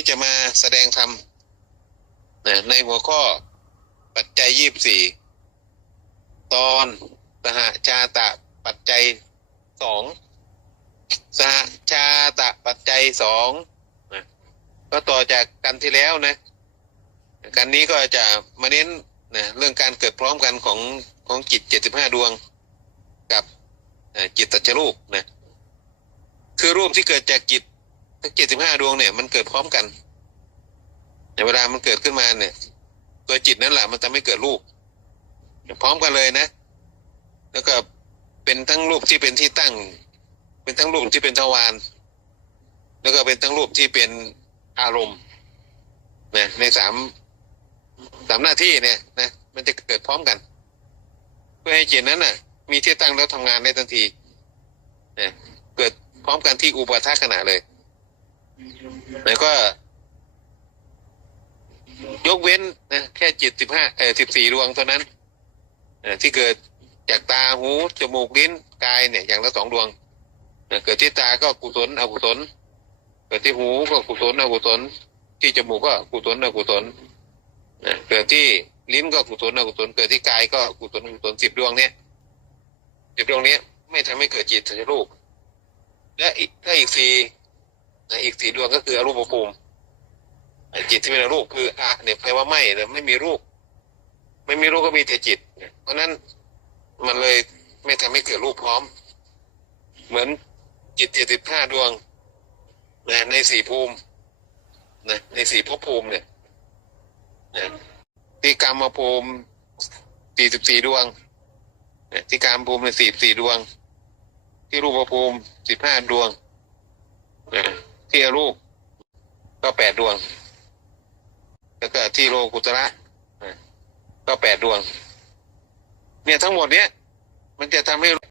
นี้จะมาแสดงธรรมนะในหัวข้อปัจจัยยี่บสี่ตอนสหชาตะปัจจัยสองสหชาตะปัจจัยสองนะก็ต่อจากกันที่แล้วนะกันนี้ก็จะมาเน้นนะเรื่องการเกิดพร้อมกันของของจิตเจ็ดสิบห้าดวง กับจิตตัจจรูปนะคือรูปที่เกิดจากจิต ทั้งเจ็ดสิบห้าดวงเนี่ยมันเกิดพร้อมกันในเวลามันเกิดขึ้นมาเนี่ย ตัวจิตนั่นแหละมันจะไม่เกิดรูปพร้อมกันเลยนะ แล้วก็เป็นทั้งรูปที่เป็นที่ตั้ง เป็นทั้งรูปที่เป็นทวารแล้วก็เป็นทั้งรูปที่เป็นอารมณ์นะในสามสามหน้าที่เนี่ยนะมันจะเกิดพร้อมกัน เพื่อให้จิตนั้นน่ะ มีที่ตั้งแล้วทำงานได้ทันทีนะเกิดพร้อมกันที่อุปาทขณะเลย แล้วก็ ยกเว้นนะแค่จิตสิบห้าเออสิบสี่ดวงเท่านั้นที่เกิดจากตาหูจมูกลิ้นกายเนี่ย อย่างละสองดวงเกิดที่ตาก็กุศลอกุศลเกิดที่หูก็กุศลอกุศลที่จมูกก็กุศลอกุศลเกิดที่ลิ้นก็กุศลอกุศลเกิดที่กายก็กุศลอกุศลสิบดวงเนี่ยสิบดวงนี้ไม่ทำให้เกิดจิตสัญรูปและอีกถ้าอีกสี่ อีกสี่ดวงก็คืออรูปภูมิจิตที่เป็นรูปคืออะเนี่ยแปลว่าไม่เลยไม่มีรูป ไม่มีรูปก็มีแต่จิต เพราะนั้นมันเลยไม่ทำให้เกิดรูปพร้อม เหมือนจิตเจ็ดสิบห้าดวงนะในสี่ภูมินะในสี่ภพภูมิเนี่ยนะที่กรรมภูมิสี่สิบสี่ดวงนะที่กรรมภูมิในสี่สี่ดวง ที่รูปภูมิสิบห้าดวงนะ ที่อรูป ก็แปดดวง แล้วก็ที่โลกุตระอะก็แปดดวง เนี่ยทั้งหมดเนี้ยมันจะทำให้